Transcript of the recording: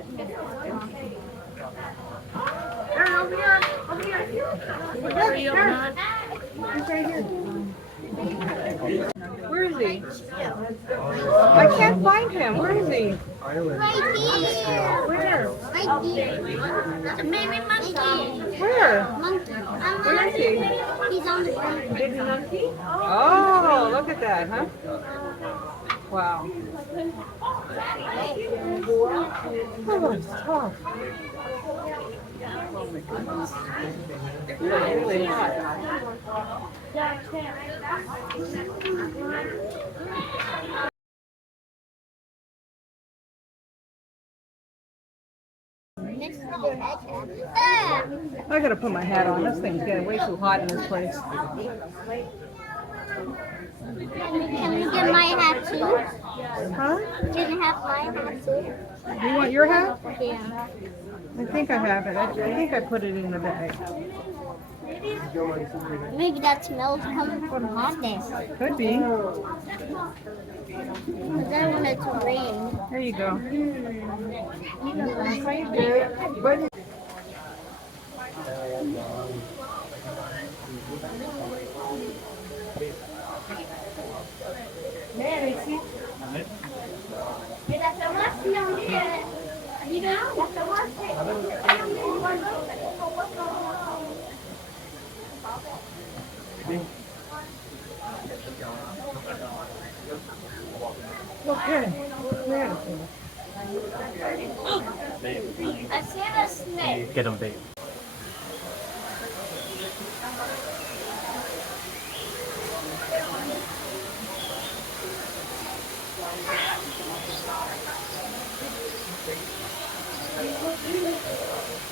He's right here. Where is he? I can't find him. Where is he? Right here. Where? Right here. The baby monkey. Where? Monkey. Where is he? He's on the ground. Baby monkey? Oh, look at that, huh? Wow. Oh, it's tough. It's really hot. Next to the edge. Ah! I gotta put my hat on. This thing's getting way too hot in this place. Can we get my hat too? Huh? Can you have my hat too? You want your hat? Yeah. I think I have it. I think I put it in the bag. Maybe that smell's coming from hot there. Could be. Because I want it to rain. There you go. Okay. I see a snake. Get them big. Thank you.